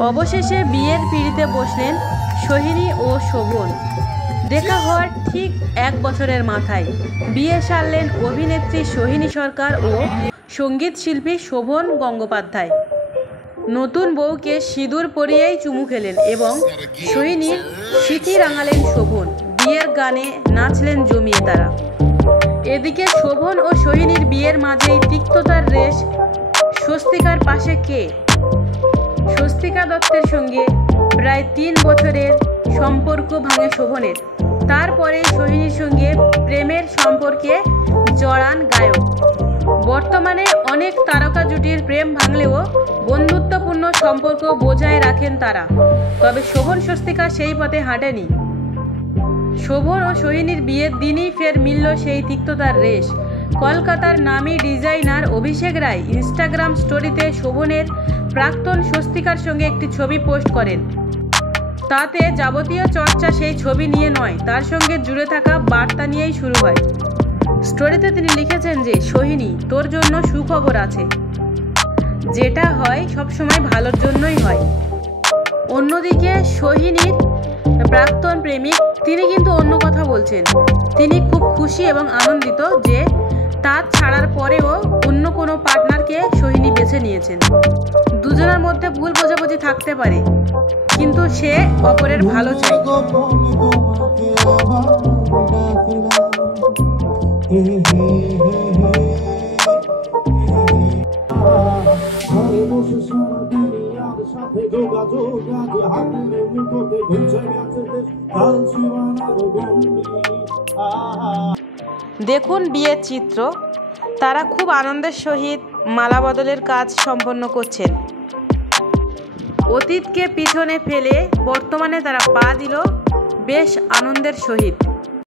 অবশেষে বিয়ের পিঁড়িতে বসলেন সোহিনী ও শোভন। দেখা হওয়ার ঠিক 1 বছরের মাথায় বিয়ে সারলেন অভিনেত্রী সোহিনী সরকার ও সঙ্গীত শিল্পী শোভন গঙ্গোপাধ্যায়। নতুন বউকে সিঁদুর পরিয়েই চুমু খেলেন এবং সোহিনীর সিঁথি রাঙালেন শোভন। বিয়ের গানে নাচলেন জমিয়ে তারা। এদিকে শোভন ও সোহিনীর বিয়ের মাঝেই তিক্ততার রেশ স্বস্তিকার পাশে কে? স্বস্তিকা দত্তের সঙ্গে প্রায় 3 বছরের সম্পর্ক ভাঙে শোভনের। তারপরেই সোহিনীর সঙ্গে প্রেমের সম্পর্কে জড়ান গায়ক। বর্তমানে অনেক তারকা জুটির প্রেম ভাঙলেও বন্ধুত্বপূর্ণ সম্পর্ক বজায় রাখেন তারা। তবে শোভন স্বস্তিকা সেই পথে হাঁটেনি। শোভন ও সোহিনীর বিয়ের দিনই ফের মিলল সেই তিক্ততার রেশ। কলকাতার নামী ডিজাইনার অভিষেক রায় ইনস্টাগ্রাম স্টোরিতে শোভনের প্রাক্তন স্বস্তিকার সঙ্গে একটি ছবি পোস্ট করেন। তাতে যাবতীয় চর্চা সেই ছবি নিয়ে নয়, তার সঙ্গে জুড়ে থাকা বার্তা নিয়েই শুরু হয়। স্টোরিতে তিনি লিখেছেন যে, সোহিনী, তোর জন্য সুখবর আছে। যেটা হয় সবসময় ভালোর জন্যই হয়। অন্যদিকে সোহিনীর প্রাক্তন প্রেমিক তিনি কিন্তু অন্য কথা বলছেন। তিনি খুব খুশি এবং আনন্দিত যে তার ছাড়ার পরেও অন্য কোনো পার্টনারকে সোহিনী বেছে নিয়েছেন। দুজনের মধ্যে ভুল বোঝাবুঝি থাকতে পারে, কিন্তু সে অপরের ভালো চায়। দেখুন বিয়ের চিত্র। তারা খুব আনন্দের সহিত মালা বদলের কাজ সম্পন্ন করছেন। অতীতকে পিছনে ফেলে বর্তমানে তারা পা দিল বেশ আনন্দের সহিত।